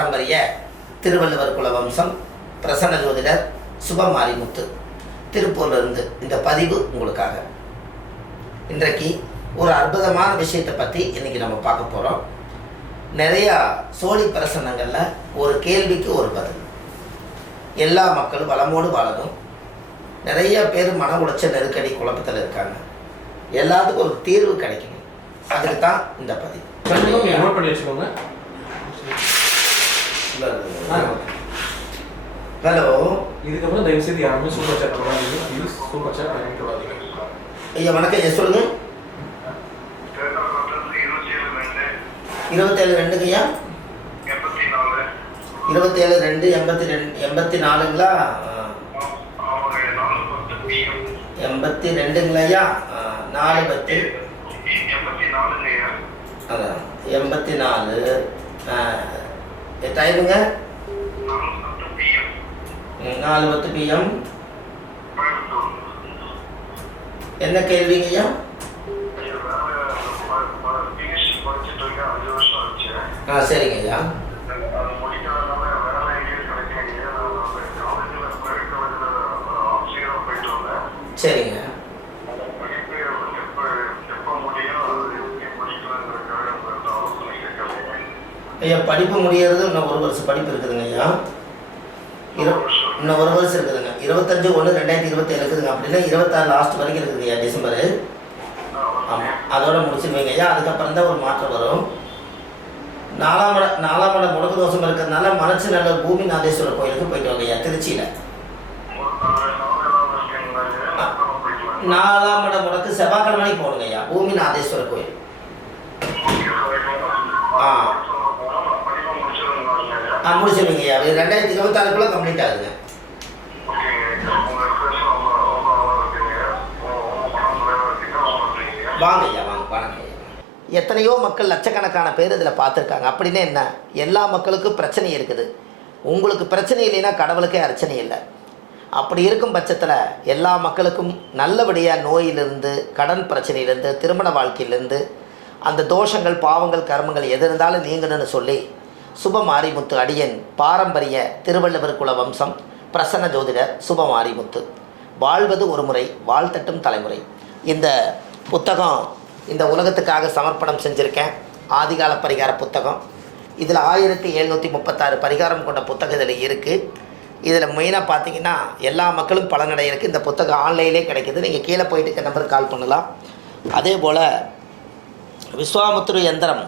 பாரம்பரிய திருவள்ளுவர் குல வம்சம் பிரசன்ன ஜோதிடர் சுபமாரிமுத்து திருப்பூர்லேருந்து இந்த பதிவு உங்களுக்காக. இன்றைக்கு ஒரு அற்புதமான விஷயத்தை பற்றி இன்றைக்கி நம்ம பார்க்க போகிறோம். நிறையா சோழி பிரசன்னங்களில் ஒரு கேள்விக்கு ஒரு பதில். எல்லா மக்களும் வளமோடு வாழணும். நிறைய பேர் மன உளைச்சல் நெருக்கடி குழப்பத்தில் இருக்காங்க. எல்லாத்துக்கும் ஒரு தீர்வு கிடைக்கணும். அதுக்கு தான் இந்த பதிவு. ஹலோ, இதுக்கப்புறம் தயவு செய்து யாருமே சூப்பர் சாட் போடாதீங்க. ப்ளீஸ் சூப்பர் சாட் பண்ணிட்டு ஐயா வணக்கம். ஐயா சொல்லுங்க. 27/2ங்கய்யா. 27/2/84ங்களா? 82ங்களையா? 4/10 அதான் 84 டைமுங்க 4:10 PM. என்ன கேள்விங்கய்யா? சரிங்க ஐயா. சரிங்க ஐயா. படிப்பு முடியறது இன்னும் 1 வருஷம் படிப்பு இருக்குதுங்க ஐயா. இன்னும் 1 வருஷம் இருக்குதுங்க. 25/1/2027 இருக்குதுங்க. அப்படின்னா 26 லாஸ்ட் வரைக்கும் இருக்குது ஐயா, டிசம்பரு. ஆமாம், அதோட முடிச்சுருவீங்க ஐயா. அதுக்கப்புறம் தான் ஒரு மாற்றம் வரும். 4ஆம் இடம் முடக்கு தோஷம் இருக்கிறதுனால மனசு நல்ல பூமிநாதேஸ்வரர் கோயிலுக்கு போயிட்டு வாங்க ஐயா, திருச்சியில். 4ஆம் இடம் முடக்கு செவ்வாய்க்கிழமை போகணுங்க ஐயா, பூமிநாதேஸ்வரர் கோயில். முடிச்சிருவீங்க ஐயா. 2026க்குள்ள கம்ப்ளீட் ஆகுதுங்க. வாங்க ஐயா, வாங்க வணக்கம் ஐயா. எத்தனையோ மக்கள் லட்சக்கணக்கான பேர் இதில் பார்த்துருக்காங்க. அப்படின்னு என்ன, எல்லா மக்களுக்கும் பிரச்சனை இருக்குது. உங்களுக்கு பிரச்சனை இல்லைன்னா கடவுளுக்கே அர்ச்சனை இல்லை. அப்படி இருக்கும் பட்சத்தில் எல்லா மக்களுக்கும் நல்லபடியாக நோயிலிருந்து, கடன் பிரச்சனையிலேருந்து, திருமண வாழ்க்கையிலேருந்து, அந்த தோஷங்கள் பாவங்கள் கர்மங்கள் எது இருந்தாலும் நீங்கணும்னு சொல்லி சுபமாரிமுத்து அடியன் பாரம்பரிய திருவள்ளுவர் குல வம்சம் பிரசன்ன ஜோதிடர் சுபமாரிமுத்து. வாழ்வது ஒரு முறை, வாழ்த்தட்டும் தலைமுறை. இந்த புத்தகம் இந்த உலகத்துக்காக சமர்ப்பணம் செஞ்சுருக்கேன். ஆதிகால பரிகார புத்தகம். இதில் 1736 பரிகாரம் கொண்ட புத்தகம் இதில் இருக்குது. இதில் மெயினாக பார்த்தீங்கன்னா எல்லா மக்களும் பலனடைய இருக்குது. இந்த புத்தகம் ஆன்லைன்லேயே கிடைக்கிது. நீங்கள் கீழே போயிட்டு நம்பருக்கு கால் பண்ணலாம். அதே போல் விஸ்வாமுத்திர யந்திரம்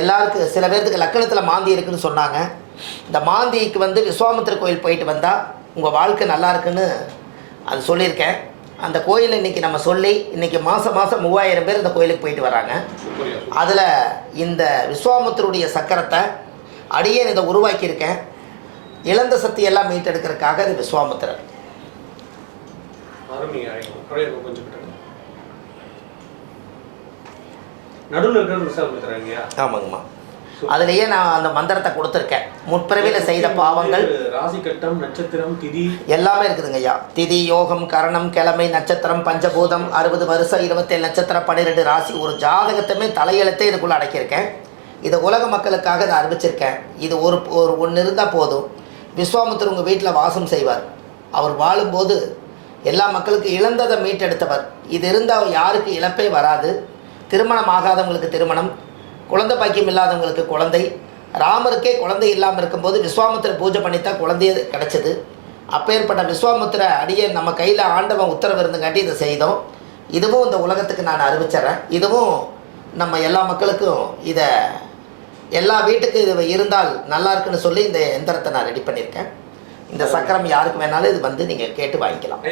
எல்லாருக்கும், சில பேர்த்துக்கு லக்கணத்தில் மாந்தி இருக்குதுன்னு சொன்னாங்க. இந்த மாந்திக்கு விஸ்வாமுத்திர கோயில் போயிட்டு வந்தால் உங்கள் வாழ்க்கை நல்லா இருக்குன்னு அது சொல்லியிருக்கேன். அந்த கோயிலை இன்றைக்கி நம்ம சொல்லி இன்றைக்கி மாதம் 3000 பேர் இந்த கோயிலுக்கு போயிட்டு வராங்க. அதில் இந்த விஸ்வாமுத்திரருடைய சக்கரத்தை அடியேன் இதை உருவாக்கியிருக்கேன். இழந்த சக்தியெல்லாம் மீட்டெடுக்கிறதுக்காக இது விஸ்வாமுத்திரர். ஆமாங்கம்மா. அதுலேயே நான் அந்த மந்திரத்தை கொடுத்துருக்கேன். முற்பிறவியில் செய்த பாவங்கள், ராசி கட்டம், நட்சத்திரம், திதி எல்லாமே இருக்குதுங்க ஐயா. திதி, யோகம், கரணம், கிழமை, நட்சத்திரம், பஞ்சபூதம், 60 வருஷம், 27 நட்சத்திரம், 12 ராசி, ஒரு ஜாதகத்தையுமே தலையெழுத்தே இதுக்குள்ளே அடக்கியிருக்கேன். இதை உலக மக்களுக்காக இதை அறிவிச்சிருக்கேன். இது ஒன்று இருந்தால் போதும். விஸ்வாமுத்திரர் உங்கள் வீட்டில் வாசம் செய்வார். அவர் வாழும்போது எல்லா மக்களுக்கும் இழந்ததை மீட்டெடுத்தவர். இது இருந்தால் யாருக்கு இழப்பே வராது. திருமணம் ஆகாதவங்களுக்கு திருமணம், குழந்தை பாக்கியம் இல்லாதவங்களுக்கு குழந்தை. ராமருக்கே குழந்தை இல்லாமல் இருக்கும்போது விஸ்வாமுத்திர பூஜை பண்ணித்தான் குழந்தைய கிடச்சிது. அப்பேற்பட்ட விஸ்வாமுத்திர அடியே நம்ம கையில் ஆண்டவன் உத்தரவு இருந்துங்காட்டி இதை செய்தோம். இதுவும் இந்த உலகத்துக்கு நான் அறிவிச்சிட்றேன். இதுவும் நம்ம எல்லா மக்களுக்கும் இதை எல்லா வீட்டுக்கு இது இருந்தால் நல்லா இருக்குன்னு சொல்லி இந்த எந்திரத்தை நான் ரெடி பண்ணியிருக்கேன். இந்த சக்கரம் யாருக்கு வேணாலும் இது நீங்கள் கேட்டு வாங்கிக்கலாம்.